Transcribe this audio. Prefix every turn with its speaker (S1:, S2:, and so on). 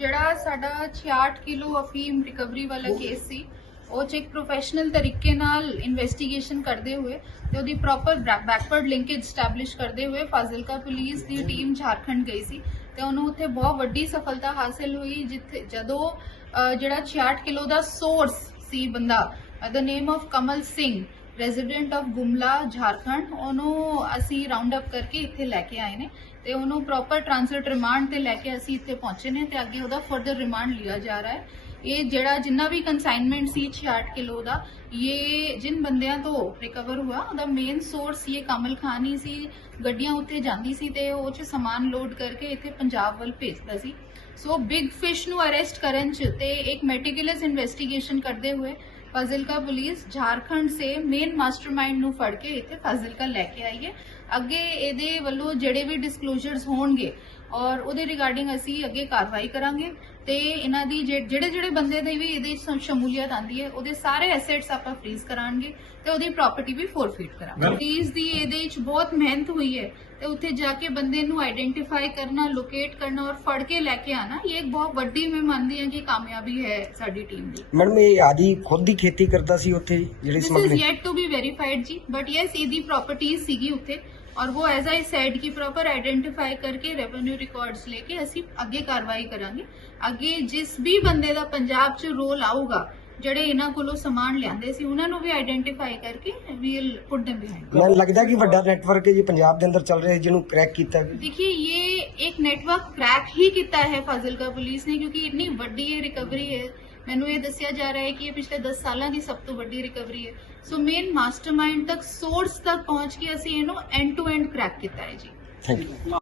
S1: ਜਿਹੜਾ ਸਾਡਾ 66 ਕਿਲੋ ਅਫੀਮ ਰਿਕਵਰੀ ਵਾਲਾ ਕੇਸ ਸੀ, ਉਹ ਚ ਇੱਕ ਪ੍ਰੋਫੈਸ਼ਨਲ ਤਰੀਕੇ ਨਾਲ ਇਨਵੈਸਟੀਗੇਸ਼ਨ ਕਰਦੇ ਹੋਏ ਤੇ ਉਹਦੀ ਪ੍ਰੋਪਰ ਬੈਕਵਰਡ ਲਿੰਕੇਜ ਸਟੈਬਲਿਸ਼ ਕਰਦੇ ਹੋਏ ਫਾਜ਼ਿਲਕਾ ਪੁਲਿਸ ਦੀ ਟੀਮ ਝਾਰਖੰਡ ਗਈ ਸੀ ਤੇ ਉਹਨੂੰ ਉੱਥੇ ਬਹੁਤ ਵੱਡੀ ਸਫਲਤਾ ਹਾਸਲ ਹੋਈ, ਜਿੱਥੇ, ਜਦੋਂ ਜਿਹੜਾ 66 ਕਿਲੋ ਦਾ ਸੋਰਸ ਸੀ ਬੰਦਾ ਦਾ name of Kamal Singh resident of Gumla Jharkhand, ਉਹਨੂੰ ਅਸੀਂ ਰਾਉਂਡ ਅਪ ਕਰਕੇ ਇੱਥੇ ਲੈ ਕੇ ਆਏ ਨੇ ਤੇ ਉਹਨੂੰ ਪ੍ਰੋਪਰ ਟ੍ਰਾਂਜ਼ਿਟ ਰਿਮਾਂਡ ਤੇ ਲੈ ਕੇ ਅਸੀਂ ਇੱਥੇ ਪਹੁੰਚੇ ਨੇ ਤੇ ਅੱਗੇ ਉਹਦਾ ਫਰਦਰ ਰਿਮਾਂਡ ਲਿਆ ਜਾ ਰਿਹਾ ਹੈ। ਇਹ ਜਿਹੜਾ ਜਿੰਨਾ ਵੀ ਕੰਸਾਈਨਮੈਂਟ ਸੀ 66 ਕਿਲੋ ਦਾ, ਇਹ ਜਿਨ ਬੰਦਿਆਂ ਤੋਂ ਰਿਕਵਰ ਹੋਇਆ, ਉਹਦਾ ਮੇਨ ਸੋਰਸ ਇਹ ਕਮਲ ਖਾਨ ਹੀ ਸੀ, ਗੱਡੀਆਂ ਉੱਤੇ ਜਾਂਦੀ ਸੀ ਤੇ ਉਹ ਚ ਸਮਾਨ ਲੋਡ ਕਰਕੇ ਇੱਥੇ ਪੰਜਾਬ ਵੱਲ ਭੇਜਦਾ ਸੀ। ਸੋ ਬਿਗ ਫਿਸ਼ ਨੂੰ ਅਰੈਸਟ ਕਰਨ ਚ ਤੇ ਇੱਕ ਮੈਟੀਕੂਲਸ ਇਨਵੈਸਟੀਗੇਸ਼ਨ ਕਰਦੇ ਹੋਏ ਫਾਜ਼ਿਲਕਾ ਪੁਲਿਸ ਝਾਰਖੰਡ ਸੇ ਮੇਨ ਮਾਸਟਰਮਾਈਂਡ ਨੂੰ ਫੜ ਕੇ ਇੱਥੇ ਫਾਜ਼ਿਲਕਾ ਲੈ ਕੇ ਆਈ ਹੈ। ਅੱਗੇ ਇਹਦੇ ਵੱਲੋਂ ਜਿਹੜੇ ਵੀ ਡਿਸਕਲੋਜ਼ਰਸ ਹੋਣਗੇ ਔਰ ਉਹਦੇ ਰਿਗਾਰਡਿੰਗ ਅਸੀਂ ਅੱਗੇ ਕਾਰਵਾਈ ਕਰਾਂਗੇ ਤੇ ਇਹਨਾਂ ਦੀ ਜਿਹੜੇ ਜਿਹੜੇ ਬੰਦੇ ਦੇ ਵੀ ਇਹਦੇ ਸ਼ਮੂਲੀਅਤ ਆਂਦੀ ਹੈ ਉਹਦੇ ਸਾਰੇ ਐਸੈਟਸ ਆਪਾਂ ਫ੍ਰੀਜ਼ ਕਰਾਂਗੇ ਤੇ ਉਹਦੀ ਪ੍ਰਾਪਰਟੀ ਵੀ ਫੋਰਫੀਟ ਕਰਾਂਗੇ। ਫ੍ਰੀਜ਼ ਦੀ ਇਹਦੇ ਵਿੱਚ ਬਹੁਤ ਮਿਹਨਤ ਹੋਈ ਹੈ ਤੇ ਉੱਥੇ ਜਾ ਕੇ ਬੰਦੇ ਨੂੰ ਆਈਡੈਂਟੀਫਾਈ ਕਰਨਾ ਲੋਕੇਟ ਕਰਨਾ ਔਰ ਫੜ ਕੇ ਲੈ ਕੇ ਆਣਾ ਇਹ ਇੱਕ ਬਹੁਤ ਵੱਡੀ ਮੈਂ ਮੰਨਦੀ ਹਾਂ ਕਿ ਕਾਮਯਾਬੀ ਹੈ ਸਾਡੀ ਟੀਮ ਦੀ।
S2: ਮੈਡਮ ਇਹ ਆਦੀ ਖੁਦ ਦੀ ਖੇਤੀ ਕਰਦਾ ਸੀ ਉੱਥੇ ਜਿਹੜੀ smuggling?
S1: Is to be verified ਜੀ ਬਟ ਯੈਸ ਇਹਦੀ ਪ੍ਰਾਪਰਟੀ ਸੀਗੀ ਉੱਥੇ। ਔਰ ਉਹ ਐਜ਼ ਆਈ ਸੈਡ ਕਿ ਪ੍ਰੋਪਰ ਆਈਡੈਂਟੀਫਾਈ ਕਰਕੇ ਰੈਵਨਿਊ ਰਿਕਾਰਡਸ ਲੈ ਕੇ ਅਸੀਂ ਅੱਗੇ ਕਾਰਵਾਈ ਕਰਾਂਗੇ ਅੱਗੇ ਜਿਸ ਵੀ ਬੰਦੇ ਦਾ ਪੰਜਾਬ 'ਚ ਰੋਲ ਆਊਗਾ ਜਿਹੜੇ ਇਹਨਾਂ ਕੋਲੋਂ ਸਮਾਨ ਲਿਆਂਦੇ ਸੀ ਉਹਨਾਂ ਨੂੰ ਵੀ ਆਈਡੈਂਟੀਫਾਈ ਕਰਕੇ ਵੀਲ ਪੁੱਟ them behind
S2: ਮੈਨੂੰ ਲੱਗਦਾ ਕਿ ਵੱਡਾ ਨੈਟਵਰਕ ਹੈ ਜੀ ਪੰਜਾਬ ਦੇ ਅੰਦਰ ਚੱਲ ਰਿਹਾ ਹੈ ਜਿਹਨੂੰ ਕ੍ਰੈਕ ਕੀਤਾ ਗਿਆ
S1: देखिए ये एक नेटवर्क क्रैक ही ਕੀਤਾ ਹੈ ਫਾਜ਼ਿਲਕਾ ਪੁਲਿਸ ਨੇ ਕਿਉਂਕਿ ਇੰਨੀ ਵੱਡੀ ਇਹ ਰਿਕਵਰੀ ਹੈ ਮੈਨੂੰ ਇਹ ਦੱਸਿਆ ਜਾ ਰਿਹਾ ਹੈ ਕਿ ਇਹ ਪਿਛਲੇ 10 ਸਾਲਾਂ ਦੀ ਸਭ ਤੋਂ ਵੱਡੀ ਰਿਕਵਰੀ ਹੈ। ਸੋ ਮੇਨ ਮਾਸਟਰਮਾਈਂਡ ਤੱਕ ਸੋਰਸ ਤੱਕ ਪਹੁੰਚ ਕੇ ਅਸੀਂ ਇਹਨੂੰ ਐਂਡ ਟੂ ਐਂਡ ਕ੍ਰੈਕ ਕੀਤਾ ਹੈ ਜੀ।
S2: Thank you